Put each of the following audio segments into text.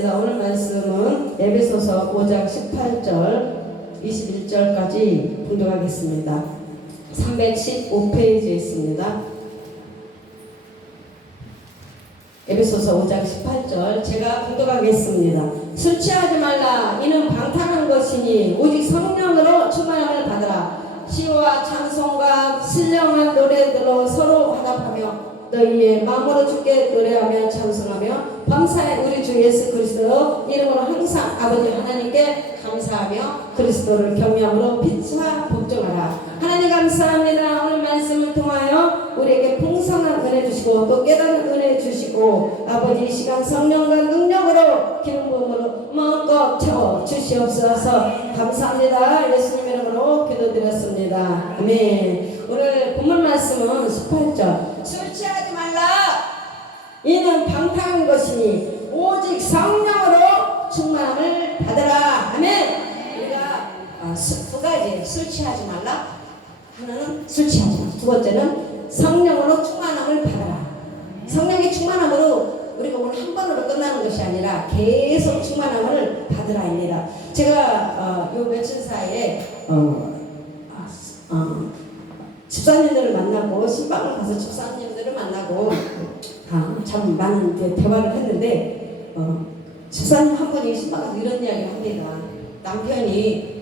하겠습니다. 오늘 말씀은 에베소서 5장 18절 21절까지 봉독하겠습니다. 315페이지에 있습니다. 에베소서 5장 18절 제가 봉독하겠습니다. 술 취하지 말라. 이는 방탕한 것이니 오직 성령으로 충만함을 받으라. 시와 찬송과 신령한 노래들로 서로 화답하며 너희의 마음으로 주께 노래하며 찬송하며 범사에 우리 주 예수 그리스도 이름으로 항상 아버지 하나님께 감사하며 그리스도를 경외함으로 빛과 복종하라. 하나님 감사합니다. 오늘 말씀을 통하여 우리에게 풍성한 은혜 주시고 또 깨닫는 은혜 주시고 아버지 이 시간 성령과 능력으로 기름 부음으로 마음껏 채워 주시옵소서. 감사합니다. 예수님 이름으로 기도드렸습니다. 아멘. 오늘 본문 말씀은 18절 술 취하지 말라. 이는 방탕한 것이니 오직 성령으로 충만함을 받으라. 아멘. 우리가 두 가지 술 취하지 말라. 하나는 술 취하지 말라. 두 번째는 성령으로 충만함을 받아라. 성령의 충만함으로 우리가 오늘 한 번으로 끝나는 것이 아니라 계속 충만함을 받으라입니다. 제가 요 며칠 사이에 집사님들을 만나고 신방을 가서 집사님들을 만나고 참 많은 대화를 했는데 집사님 한 분이 신방에서 이런 이야기를 합니다. 남편이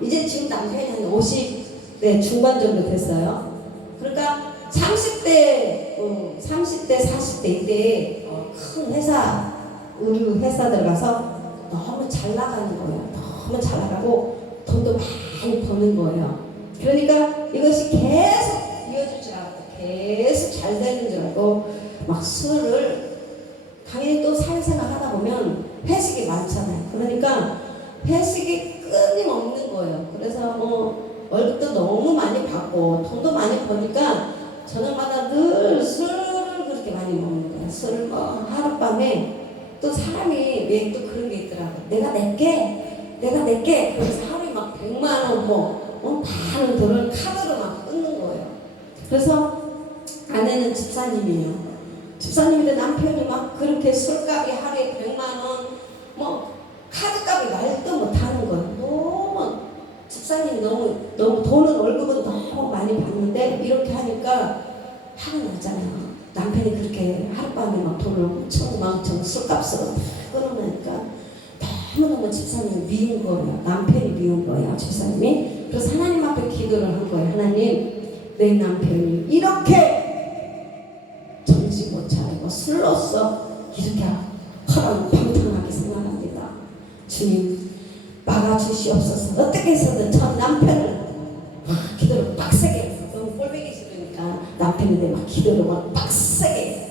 이제 지금 남편이 한 50대 중반 정도 됐어요. 그러니까 30대 40대 이때 큰 회사 의류 회사 들어가서 너무 잘 나가는 거예요. 너무 잘 나가고 돈도 많이 버는 거예요. 그러니까 이것이 계속 이어질 줄 알고 계속 잘 되는 줄 알고 막 술을 당연히 또 사회생활 하다 보면 회식이 많잖아요. 그러니까 회식이 끊임없는 거예요. 그래서 월급도 너무 많이 받고 돈도 많이 버니까 저녁마다 늘 술을 그렇게 많이 먹는 거예요. 술을 하룻밤에 또 사람이 왜 또 그런 게 있더라고요. 내가 낼게 그래서 하루에 막 100만 원 많은 돈을 카드로 막 끊는 거예요. 그래서 아내는 집사님이에요. 집사님인데 남편이 막 그렇게 술값이 하루에 100만 원 카드값이 말도 못하는 거예요. 너무 집사님이 너무 돈은 월급은 너무 많이 받는데 이렇게 하니까 화가 나잖아요. 남편이 그렇게 하룻밤에 막 돈을 엄청 술값으로 끊어내니까 너무너무 집사님이 미운 거예요. 남편이 미운 거예요. 집사님이. 그래서 하나님 앞에 기도를 한 거예요. 하나님, 내 남편이 이렇게 정신 못 차리고 술로써 이렇게 방탕하게 생활합니다. 주님 막아주시옵소서. 어떻게 해서든 전 남편을 기도를 빡세게 해서 너무 꼴보기 싫으니까 남편이 막 기도를 막 빡세게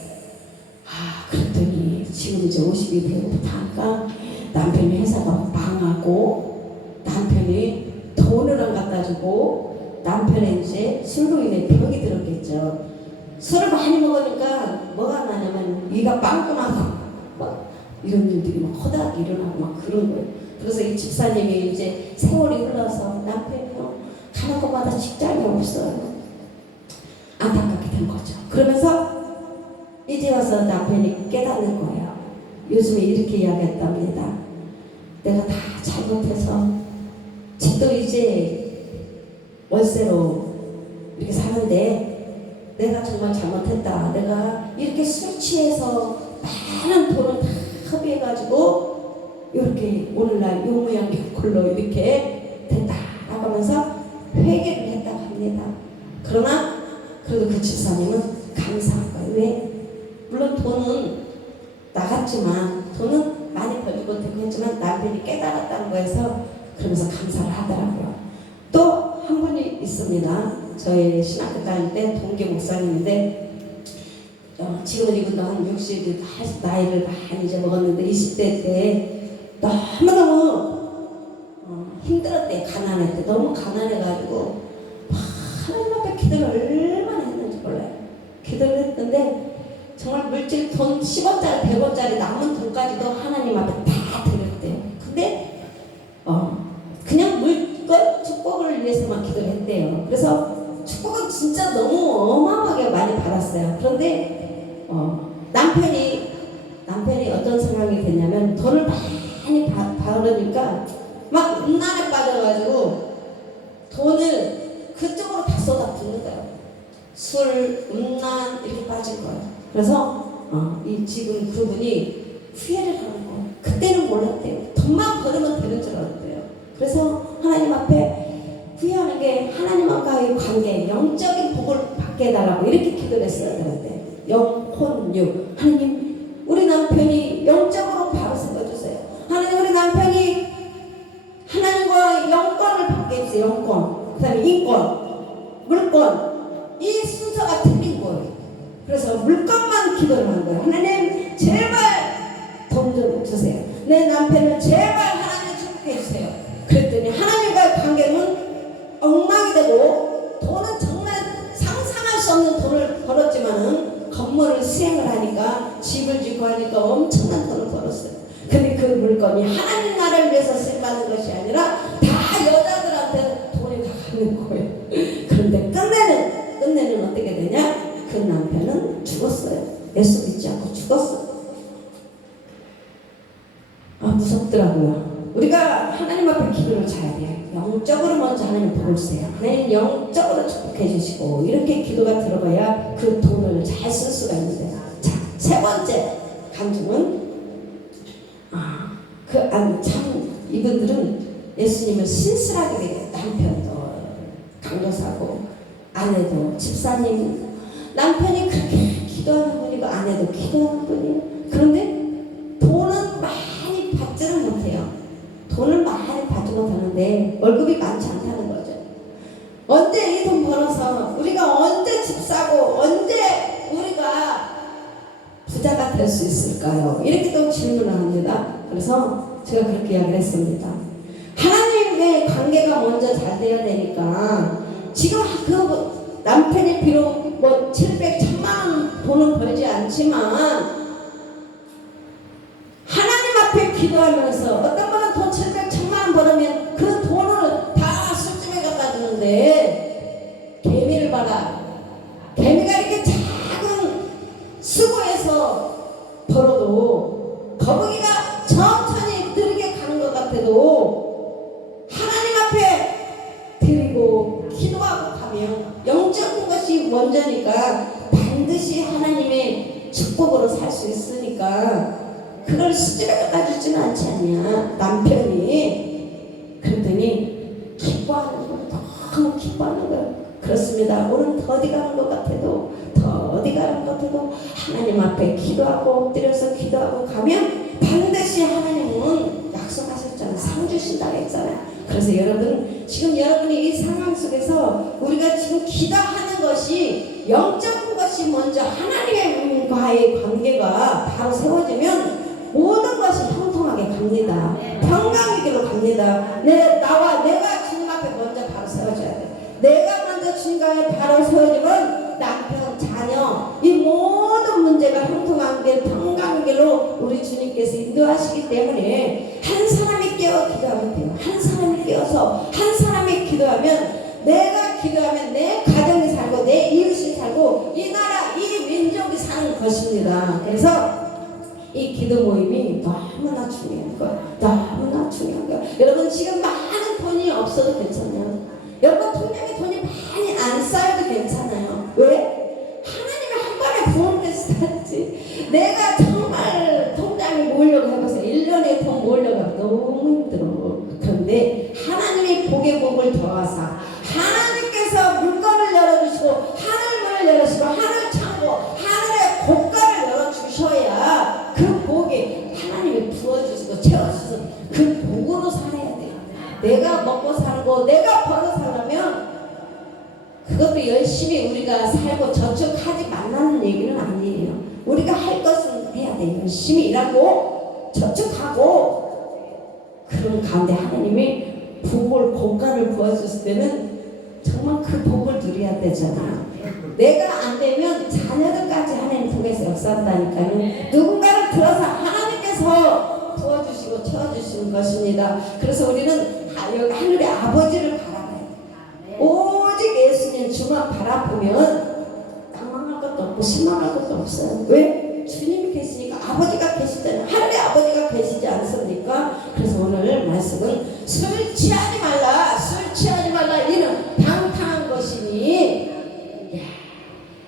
그랬더니 지금 이제 50이 되고부터 하니까 남편이 회사가 망하고 남편이 돈을 안 갖다 주고 남편의 이제 술로 인해 병이 들었겠죠. 술을 많이 먹으니까 뭐가 나냐면 위가 빵꾸 나고 막 이런 일들이 막 허다하게 일어나고 막 그런 거예요. 그래서 이 집사님이 이제 세월이 흘러서 남편이요 가는 곳마다 직장이 없어요. 안타깝게 된 거죠. 그러면서 이제 와서 남편이 깨닫는 거예요. 요즘에 이렇게 이야기했답니다. 내가 다 잘못해서 집도 이제 월세로 이렇게 사는데 내가 정말 잘못했다. 내가 이렇게 술 취해서 많은 돈을 다 허비해가지고 이렇게 오늘날 요 모양 요 꼴로 이렇게 됐다 하면서 회개를 했다고 합니다. 그러나 그래도 그 집사님은 감사한 거예요. 왜? 물론 돈은 나갔지만 돈은 많이 벌지 못했고 했지만 남편이 깨달았다는 거에서 그러면서 감사를 하더라고요. 또 한 분이 있습니다. 저희 신학교 다닐 때 동계 목사님인데 지금은 이분도 한 60, 나이를 많이 이제 먹었는데 20대 때 너무너무 힘들었대. 가난했대. 너무 가난해가지고 하나님 앞에 기도를 얼마나 했는지 몰라요. 기도를 했는데 정말 물질 돈 10원짜리 100원짜리 남은 돈까지도 하나님 앞에 다 드렸대요. 근데 그냥 물건 축복을 위해서만 기도를 했대요. 그래서 축복은 진짜 너무 어마어마하게 많이 받았어요. 그런데 남편이 어떤 상황이 됐냐면 돈을 막 음란에 빠져가지고 돈을 그쪽으로 다 쏟아붓는 거예요. 술, 음란 이렇게 빠진 거예요. 그래서 이 지금 그분이 후회를 하는 거예요. 그때는 몰랐대요. 돈만 벌으면 되는 줄 알았대요. 그래서 하나님 앞에 후회하는 게 하나님과의 관계, 영적인 복을 받게 해달라고 이렇게 기도를 했어야 되는데, 영혼육, 하나님 우리 남편이 영적으로 바로 세워주세요. 하나님 우리 남편이 하나님과 영권을 받게 해주세요. 영권, 그 다음에 인권, 물권, 이 순서가 틀린 거예요. 그래서 물권만 기도를 한 거예요. 하나님 제발 돈 좀 주세요. 내 남편을 제발 하나님 축복해 주세요. 그랬더니 하나님과의 관계는 엉망이 되고, 돈은 정말 상상할 수 없는 돈을 벌었지만은 건물을 수행을 하니까, 집을 짓고 하니까 엄청난 돈을 벌었어요. 근데 그 물건이 하나님 나라를 위해서 쓰임받는 것이 아니라 다 여자들한테 돈이 다 가는 거예요. 그런데 끝내는 어떻게 되냐? 그 남편은 죽었어요. 예수 믿지 않고 죽었어요. 무섭더라고요. 우리가 하나님 앞에 기도를 잘해야 돼요. 영적으로 먼저 하나님 복을 주세요. 하나님 영적으로 축복해 주시고, 이렇게 기도가 들어가야 그 돈을 잘 쓸 수가 있는데. 자, 세 번째 간증은 참 이분들은 예수님을 신실하게 믿어요. 남편도 강도사고, 아내도 집사님, 남편이 그렇게 기도하는 분이고 아내도 기도하는 분이에요. 그런데 돈은 많이 받지는 못해요. 돈을 많이 받지 못하는데 월급이 많지 않다는 거죠. 언제 이 돈 벌어서 우리가 언제 집 사고 언제 우리가 부자가 될 수 있을까요? 이렇게 또 질문을 합니다. 그래서 제가 그렇게 이야기를 했습니다. 하나님의 관계가 먼저 잘 돼야 되니까, 지금 그 남편이 비록 뭐 700, 1000만 원 돈은 벌지 않지만 하나님 앞에 기도하면서, 어떤 분은 돈 700, 1000만 원 벌으면 그 돈을 다 술집에 갖다 주는데, 개미를 봐라. 개미가 이렇게 작은 수고해서 벌어도 거북이가 천천히 느리게 가는 것 같아도 하나님 앞에 드리고 기도하고 가면 영적인 것이 먼저니까 반드시 하나님의 축복으로 살 수 있으니까 그걸 수집에 갖다 주지는 않지 않냐, 남편이. 그랬더니 기뻐하는 거예요. 너무 기뻐하는 거예요. 그렇습니다. 오늘 더디 가는 것 같아도, 더디 가는 것 같아도 하나님 앞에 기도하고 엎드려서 기도하고 가면 반드시 하나님은 약속하셨잖아요. 상 주신다고 했잖아요. 그래서 여러분, 지금 여러분이 이 상황 속에서 우리가 지금 기도하는 것이, 영적인 것이 먼저 하나님과의 관계가 바로 세워지면 모든 것이 형통하게 갑니다. 평강의 길로 갑니다. 내가 주님 앞에 먼저 바로 세워져야 돼. 내가 먼저 주님 앞에 바로 세워지면 남편, 자녀, 이 모든 문제가 형통한 길, 평강의 길로 우리 주님께서 인도하시기 때문에 한 사람이 깨어 기도하면 돼요. 한 사람이 깨어서 한 사람이 기도하면, 내가 기도하면 내 가정이 살고 내 이웃이 살고 이 나라, 이 민족이 사는 것입니다. 그래서 이 기도 모임이 너무나 중요한 거예요. 너무나 중요한 거예요. 여러분, 지금 많은 돈이 없어도 괜찮아요. 여러분, 통장에 돈이 많이 안 쌓여도 괜찮아요. 왜? 하나님이 한 번에 부어놓게 쌓았지. 내가 정말 통장에 모으려고 해보세요. 1년에 돈 모으려고 하면 너무 힘들어. 그런데 하나님이 복의 복을 더하사, 하나님께서 물건을 열어주시고 하늘문을 열어주시고 하늘 창고, 하늘의 고가를 열어주셔야 그 복이 하나님이 부어주시고 채워주셔서 그 복으로 살아야 돼요. 내가 먹고 살고 내가 벌어 살려면 그것도 열심히 우리가 살고 저축하지 말라는 얘기는 아니에요. 우리가 할 것은 해야 돼. 열심히 일하고 저축하고, 그런 가운데 하나님이 복을, 고가를 부어줬을 때는 정말 그 복을 누려야 되잖아요. 내가 안 되면 자녀들까지 하나님 통해서 역사한다니까요. 누군가를 들어서 하나님께서 도와주시고 채워주시는 것입니다. 그래서 우리는 여기 하늘의 아버지를 바라봐요. 오직 예수님 주만 바라보면 당황할 것도 없고 실망할 것도 없어요. 왜? 주님이 계시니까. 아버지가 계시잖아요. 하늘의 아버지가 계시지 않습니까? 그래서 오늘 말씀은 취하지 말라. 술 취하지 말라. 이는 방탕한 것이니.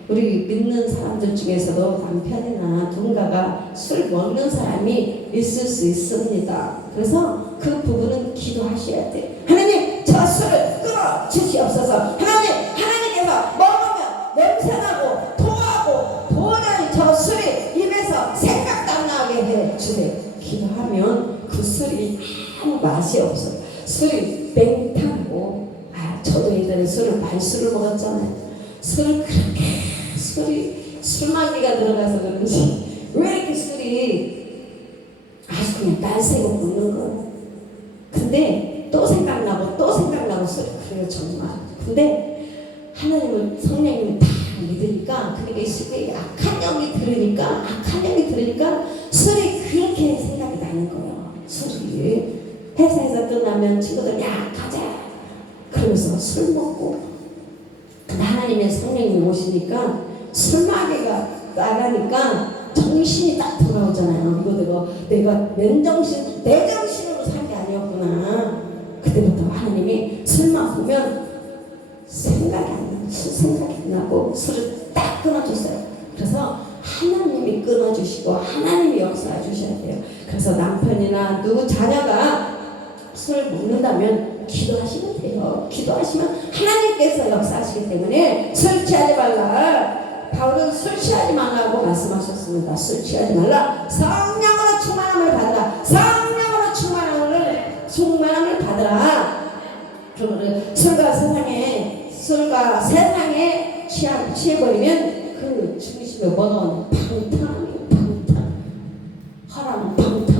우리 믿는 사람들 중에서도 남편이나 누군가가 술 먹는 사람이 있을 수 있습니다. 그래서 그 부분은 기도하셔야 돼. 하나님, 저 술을 끊어 주시옵소서. 하나님께서 먹으면 냄새나고 토하고 도저히 저 술이 입에서 생각도 안 나게 해 주세요. 기도하면 그 술이 아무 맛이 없어요. 술이 맹탕고, 저도 예전에 술을 반술을 먹었잖아요. 술을 그렇게 술마귀가 들어가서 그런지 왜 이렇게 술이 아주 그냥 날새고 묻는 거예요. 근데 또 생각나고 술이 그래요 정말. 근데 하나님을 성령님을 다 믿으니까, 그러니까 이 술이 악한 영이 들으니까 술이 그렇게 생각이 나는 거예요. 술이 회사에서 끝나면 친구들 야 가자 그러면서 술 먹고, 근데 하나님의 성령님이 오시니까 술마귀가 나가니까 정신이 딱 돌아오잖아요. 이거 내가 내 정신으로 산 게 아니었구나. 그때부터 하나님이 술만 보면 생각이 안 나고 술을 딱 끊어주세요. 그래서 하나님이 끊어주시고 하나님이 역사해 주셔야 돼요. 그래서 남편이나 누구 자녀가 술을 먹는다면 기도하시면 돼요. 기도하시면 하나님께서 역사하시기 때문에 술 취하지 말라. 바울은 술 취하지 말라고 말씀하셨습니다. 술 취하지 말라. 성령으로 충만함을 받으라. 성령으로 충만함을 받으라. 그러면 술과 세상에 취해버리면 그 중심에 뭐가 방탕. 허람 방탕.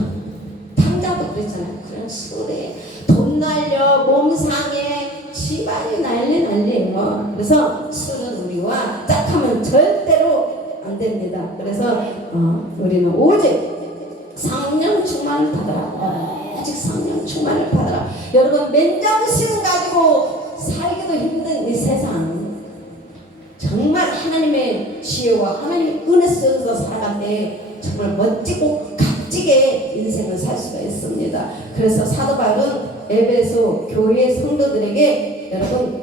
탕자도 그랬잖아요. 그냥 술에 돈 날려, 몸 상해, 집안이 난리예요. 그래서 술은 우리와 짝하면 절대로 안 됩니다. 그래서 우리는 오직 성령 충만을 받아라. 오직 성령 충만을 받아라. 여러분, 맨정신 가지고 살기도 힘든 이 세상, 정말 하나님의 지혜와 하나님의 은혜 속에서 살아갈 때 정말 멋지고 값지게 인생을 살 수가 있습니다. 그래서 사도 바울은 에베소 교회 성도들에게 여러분,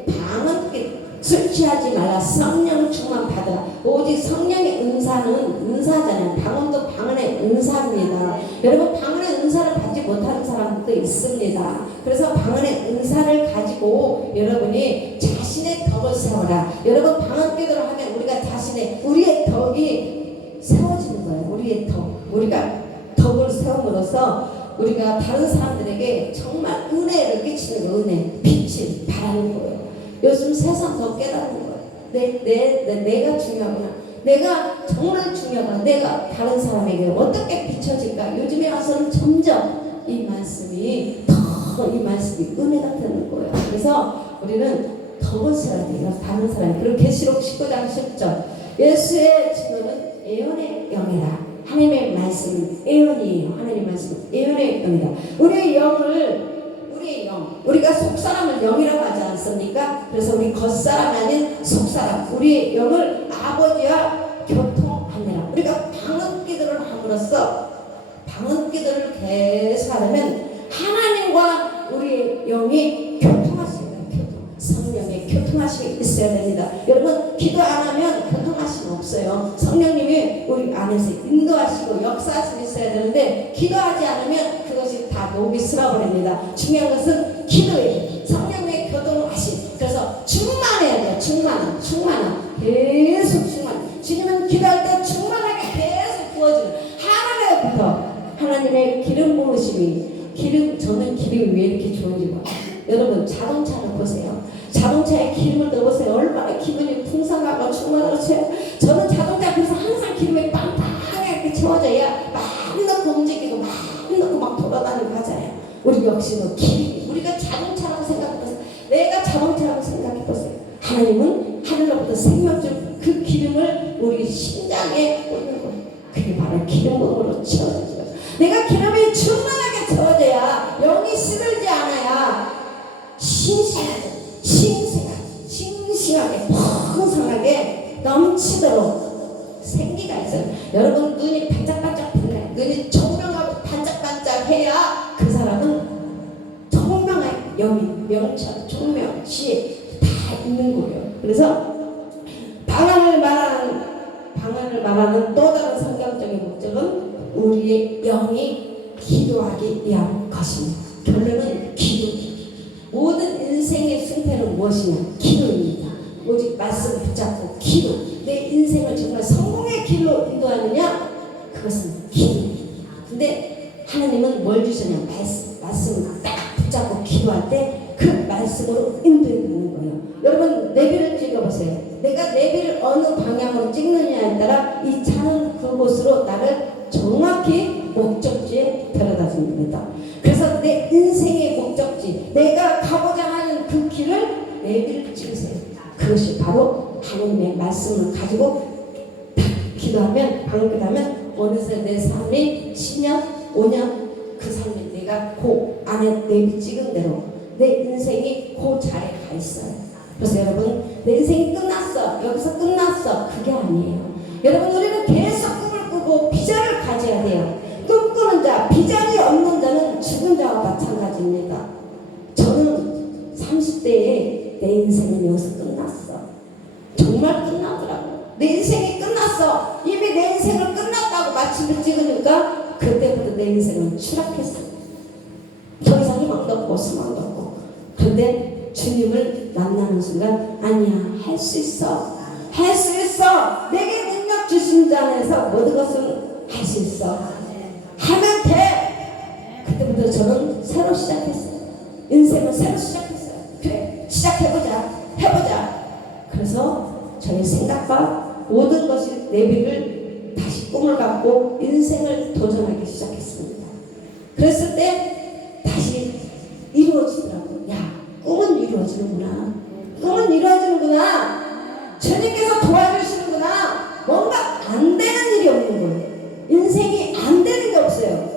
술 취하지 말라. 성령 충만 받으라. 오직 성령의 은사잖아요. 방언도 방언의 은사입니다. 여러분, 방언의 은사를 받지 못하는 사람도 있습니다. 그래서 방언의 은사를 가지고 여러분이 자신의 덕을 세워라. 여러분, 방언 기도를 하면 우리의 덕이 세워지는 거예요. 우리가 덕을 세움으로써 우리가 다른 사람들에게 정말 은혜를 끼치는 거, 빛을 발하는 거예요. 요즘 세상 더 깨닫는 거예요. 내가 중요하구나. 내가 정말 중요하구나. 내가 다른 사람에게 어떻게 비춰질까. 요즘에 와서는 점점 이 말씀이 은혜가 되는 거예요. 그래서 우리는 덕을 세워야 돼요. 다른 사람이. 그리고 계시록 19장 10절. 예수의 증거는 예언의 영이다. 하나님의 말씀은 예언이에요. 하나님의 말씀은 예언의 영이다. 우리가 속사람을 영이라고 하지 않습니까? 그래서 우리 겉사람 아닌 속사람, 우리의 영을 아버지와 교통하느라. 우리가 방언기도를 함으로써 방언기도를 계속 하려면 하나님과 우리의 영이 교통하십니다. 성령의 교통하심이 있어야 됩니다. 여러분, 기도 안 하면 교통하심이 없어요. 성령님이 우리 안에서 인도하시고 역사하심이 있어야 되는데, 기도하지 않으면 그것이 다 녹이 슬어버립니다. 중요한 것은 기도예요. 성령의 교통하심. 그래서 충만해야 돼요. 충만함. 계속 충만. 주님은 기도할 때 충만하게 계속 부어주는 하나님의 기름 부으심이. 저는 기름이 왜 이렇게 좋은지 몰라요. 여러분, 자동차를 보세요. 자동차에 기름을 넣어보세요. 얼마나 기분이 풍성하고 충만하고 채워요. 저는 자동차 그래서 항상 기름이 빵빵하게 이렇게 채워져야 막 넣고 움직이고 막 넣고 막 돌아다니고 하잖아요. 우리 역시는 기름, 우리가 자동차라고 생각해보세요. 내가 자동차라고 생각해보세요. 하나님은 하늘로부터 생명 중 그 기름을 우리 심장에 꽂는 거예요. 그게 바로 기름으로 채워져요. 내가 기름이 충만하게 채워져야 영이 시들지 않아야 싱싱하게 풍성하게 넘치도록 생기가 있어요. 여러분, 눈이 반짝반짝 빛나요. 눈이 총명하고 반짝반짝해야 그 사람은 총명한 명철, 총명, 지혜 다 있는 거예요. 그래서 방언을 말하는 또 다른 성경적인 목적은 우리의 영이 기도하기 위한 것입니다. 결론은 기도. 모든 인생의 승패는 무엇이냐? 기도입니다. 오직 말씀을 붙잡고 기도. 내 인생을 정말 성공의 길로 인도하느냐? 그것은 기도입니다. 근데 하나님은 뭘 주셨냐? 말씀을 딱 붙잡고 기도할 때 그 말씀으로 인도해주는 거예요. 여러분 내비를 찍어보세요. 내가 내비를 어느 방향으로 찍느냐에 따라 이 차는 그곳으로 나를 정확히 목적지에 데려다 줍니다. 그래서 내 인생의 목적지, 내가 가고자 하는 그 길을 내비를 찍으세요. 그것이 바로 하나님의 말씀을 가지고 딱 기도하면, 방언기도하면 어느새 내 삶이 10년, 5년 그 삶이 내가 그 안에 내비 찍은 대로 내 인생이 그 자리에 가 있어요. 그래서 여러분 내 인생이 끝났어, 여기서 끝났어, 그게 아니에요. 여러분 우리는 계속 꿈을 꾸고 비전을 가져야 돼요. 꿈꾸는 자, 비전이 없는 자는 죽은 자와 마찬가지입니다. 저는 30대에 내 인생은 여기서 끝났어. 정말 끝나더라고. 내 인생이 끝났어. 이미 내 인생을 끝났다고 마침을 찍으니까 그때부터 내 인생은 추락했어. 더 이상 희망도 없고 소망도 없고. 그런데 주님을 만나는 순간 아니야, 할 수 있어. 할 수 있어. 내게 능력 주신 자 안에서 모든 것을 할 수 있어. 하면 돼. 그때부터 저는 새로 시작했어요. 인생을 새로 시작했어요. 그래, 시작해보자. 해보자. 그래서 저의 생각과 모든 것이 내비를 다시 꿈을 갖고 인생을 도전하기 시작했습니다. 그랬을 때 다시 이루어지더라고요. 야, 꿈은 이루어지는구나. 꿈은 이루어지는구나. 주님께서 도와주시는구나. 뭔가 안 되는 일이 없는 거예요. 인생이 안 되는 게 없어요.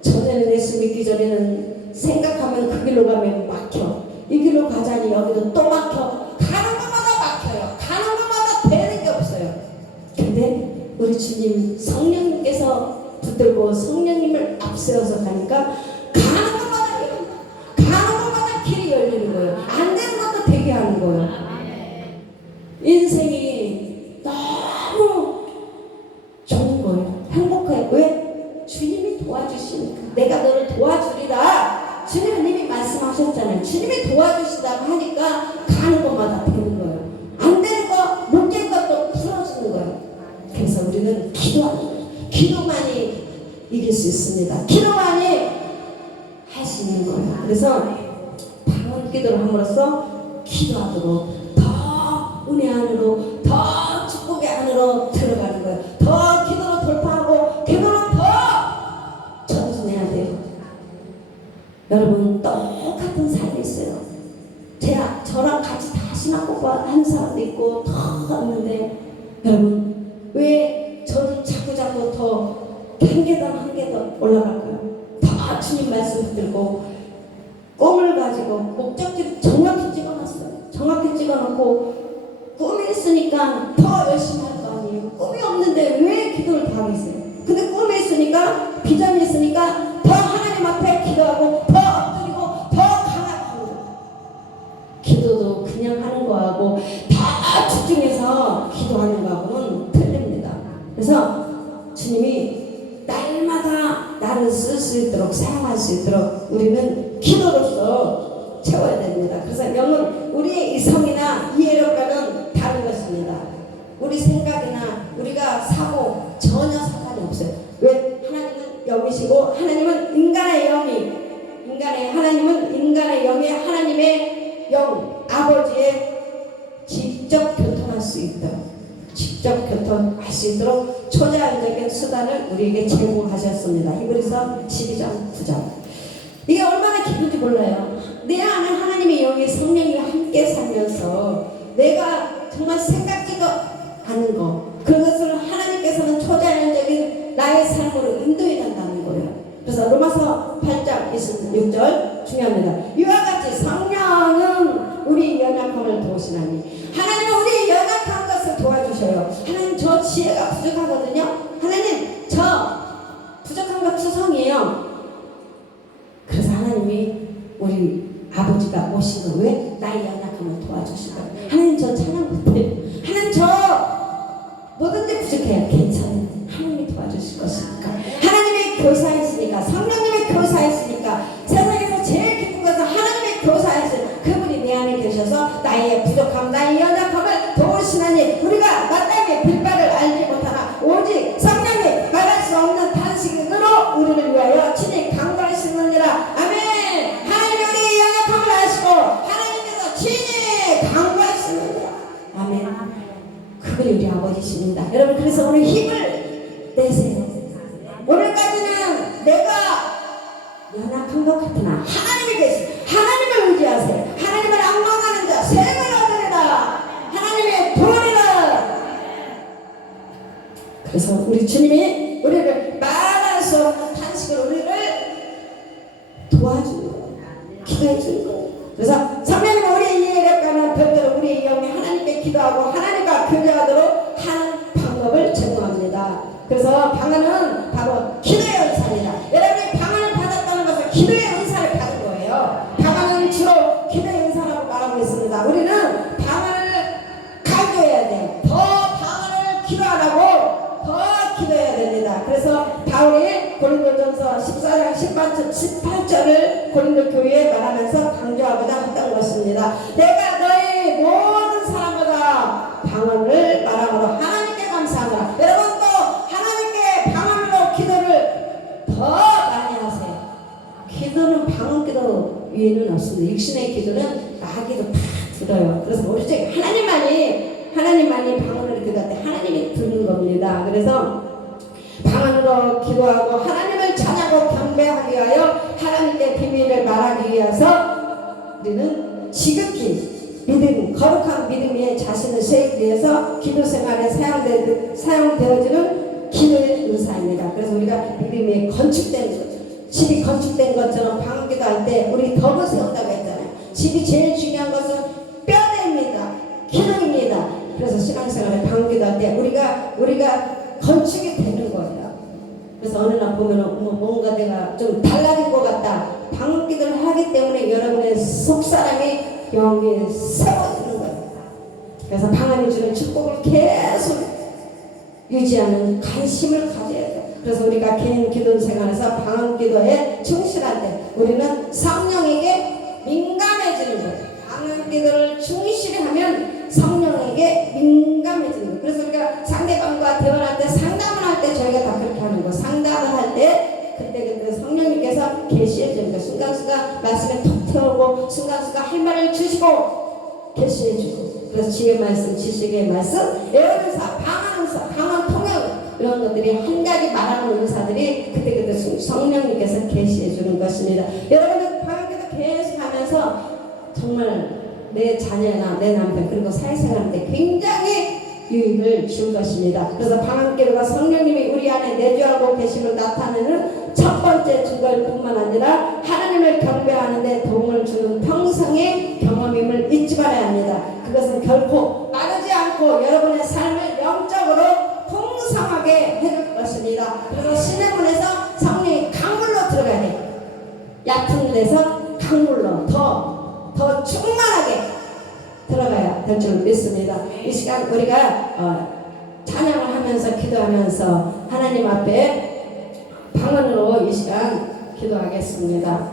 전에는 예수 믿기 전에는 생각하면 그 길로 가면 막혀. 이 길로 가자니 여기도 또 막혀. 가는 곳마다 막혀요. 가는 곳마다 되는 게 없어요. 근데 우리 주님 성령님께서 붙들고 성령님을 앞세워서 가니까 가는 곳마다 열린다. 가는 곳마다 길이 열리는 거예요. 안 되는 것도 되게 하는 거예요. 인생이 너무 좋은 거예요. 행복해요. 왜? 주님이 도와주시니까. 내가 너를 도와주리라. 주님은 이미 말씀하셨잖아요. 주님이 도와주시다고 하니까 가는 것마다 되는 거예요. 안 되는 거, 못 될 것도 풀어주는 거예요. 그래서 우리는 기도하는 거예요. 기도만이 이길 수 있습니다. 기도만이 할 수 있는 거예요. 그래서 방언 기도를 함으로써 기도하도록 더 은혜 안으로, 더 축복의 안으로 들어가는 거예요. 더 기도로 돌파하고 기도로 더 전진해야 돼요. 여러분 똑같은 삶이 있어요. 저랑 같이 다 신앙공부 한 사람도 있고 더 있는데 여러분 왜 저는 자꾸 더 한 계단 한 계단 올라갈까요? 다 주님 말씀 붙들고 꿈을 가지고 목적지를 정확히 찍어놨어요. 정확히 찍어놓고 꿈이 있으니까 더 열심히 할 거 아니에요. 꿈이 없는데 왜 기도를 다 하겠어요? 근데 꿈이 있으니까, 비전이 있으니까 더 하나님 앞에 기도하고 더 엎드리고 더 강하게 기도도 그냥 하는 거하고 다 집중해서 기도하는 거하고는 틀립니다. 그래서 주님이 날마다 나를 쓸 수 있도록, 사용할 수 있도록 우리는 기도로서 채워야 됩니다. 그래서 영은 우리의 이성이나 이해력과는 다른 것입니다. 우리 생각이나 우리가 사고 전혀 상관이 없어요. 왜? 하나님은 영이시고 하나님은 인간의 영이, 하나님은 인간의 영이 하나님의 영, 아버지의 직접 교통할 수 있도록, 직접 교통할 수 있도록 초자연적인 수단을 우리에게 제공하셨습니다. 히브리서 12장 9절. 이게 얼마나 기쁜지 몰라요. 내 안에 하나님의 영이, 성령이 함께 살면서 내가 정말 생각지도 않은 거, 그것을 하나님께서는 초자연적인 나의 삶으로 인도해 간다는 거예요. 그래서 로마서 8장 26절 중요합니다. 이와 같이 성령은 우리 연약함을 도우시나니, 하나님은 우리 연약한 것을 도와주셔요. 하나님 저 지혜가 부족하거든요. 하나님 저 부족한 것 투성이에요. 그래서 하나님이 우리 아버지가 오신 거 왜? 나의 연약함을 도와주신 거예요. 하나님 저 찬양 못해요. 하나님 저 뭐든지 부족해요. 괜찮은데 하나님이 도와주실 것이니까. 하나님의 교사이시니까, 성령님의 교사이시니까, 세상에서 제일 기쁜 것은 하나님의 교사이신 그분이 내 안에 계셔서 나의 부족함, 나의 연약함을 도우시나니 우리가 마땅히 빌바를 알지 못하나 오직 성령이 말할 수 없는 탄식으로 우리를 위하여 친히 강구하시느니라. 아멘. 하나님이 우리의 연약함을 아시고 하나님께서 친히 강구하시느니라. 아멘. 그분이 우리 아버지십니다. 여러분, 그래서 오늘 힘을 내세요. 오늘까지는 내가 연약한 것 같으나 하나님이 계신, 하나님을 의지하세요. 하나님을 악망하는 자 생을 얻으리라. 하나님의 도리라. 그래서 우리 주님이 우리를 말할 수 없는 탄식으로 우리를 도와주는 거예요. 기도해 주는 거예요. 그래서 성령님은 우리의 이해력과는 별도로 우리의 영이 하나님께 기도하고 하나님과 교제하도록 하는 방법을 제공합니다. 그래서 방언은 바로 기도의 은사입니다. 여러분이 방언을 받았다는 것은 기도의 은사를 받은 거예요. 방언은 주로 기도의 은사라고 말하고 있습니다. 우리는 방언을 강조해야 돼요. 더 방언을 기도하라고 더 기도해야 됩니다. 그래서 바울이 고린도전서 14장 18절을 고린도 교회에 말하면서 강조하고자 했던 것입니다. 내가 너희 모든 사람보다 방언을 말함으로 하나님께 감사하노라. 여러분도 하나님께 방언으로 기도를 더 많이 하세요. 기도는 방언 기도 위에는 없습니다. 육신의 기도는 나기도 다 들어요. 그래서 오직 하나님만이 방언을 기도할 때 하나님이 듣는 겁니다. 그래서 방언으로 기도하고 하나님을 찬양하고 경배하기 위하여 하나님께 비밀을 말하기 위해서 우리는 지극히 믿음, 거룩한 믿음 위에 자신을 세우기 위해서 기도 생활에 사용되어지는 기도의 은사입니다. 그래서 우리가 믿음 위에 건축된 거죠. 집이 건축된 것처럼 방언 기도할 때 우리 덕을 세운다고 했잖아요. 집이 제일 중요한 것은 뼈대입니다. 기둥입니다. 그래서 신앙생활에 방언 기도할 때 우리가 건축이 되는 거예요. 그래서 어느 날 보면은 뭔가 내가 좀 달라진 것 같다. 방언 기도를 하기 때문에 여러분의 속사람이 영이 세워지는 거예요. 그래서 방언이 주는 축복을 계속 유지하는 관심을 가져야 돼요. 그래서 우리가 개인 기도 생활에서 방언 기도에 충실할 때 우리는 성령에게 민감해지는 거예요. 방언 기도를 충실히 하면 성령에게 민감해지는 거예요. 그래서 우리가 상대방과 대화를 할 때, 상담을 할 때 저희가 다 그렇게 하는 거예요. 상담을 할 때 그때 성령님께서 계시해 주는 거예요. 순간순간 말씀에 톡 태우고 순간순간 할 말을 주시고 계시해 주고, 그래서 지혜의 말씀, 지식의 말씀, 예언은사, 방언은사, 방언 통역 이런 것들이 한 가지 말하는 은사들이 그때 성령님께서 계시해 주는 것입니다. 여러분들 방언기도 계속 하면서 정말 내 자녀나 내 남편 그리고 사회생활 때 굉장히 유익을 줄 것입니다. 그래서 방언기도가 성령님이 우리 안에 내주하고 계심을 나타내는 첫 번째 증거일 뿐만 아니라 하나님을 경배하는 데 도움을 주는 평생의 경험임을 잊지 말아야 합니다. 그것은 결코 마르지 않고 여러분의 삶을 영적으로 풍성하게 해줄 것입니다. 그래서 시내문에서 성령이 강물로 들어가야 돼요. 얕은 데서 강물로 더 충만하게 들어가야 될 줄 믿습니다. 이 시간 우리가 찬양을 하면서 기도하면서 하나님 앞에 방언으로 이 시간 기도하겠습니다.